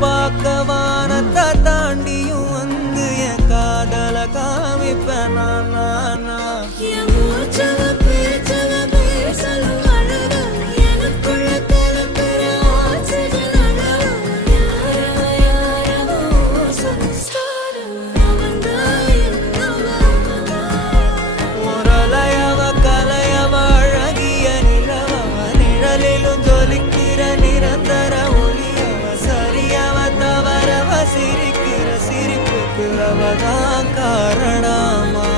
பார்க்க வானத்தை தாண்டியும் வந்து என் காதல காமிப்பேன் நான் அவதான் காரணமா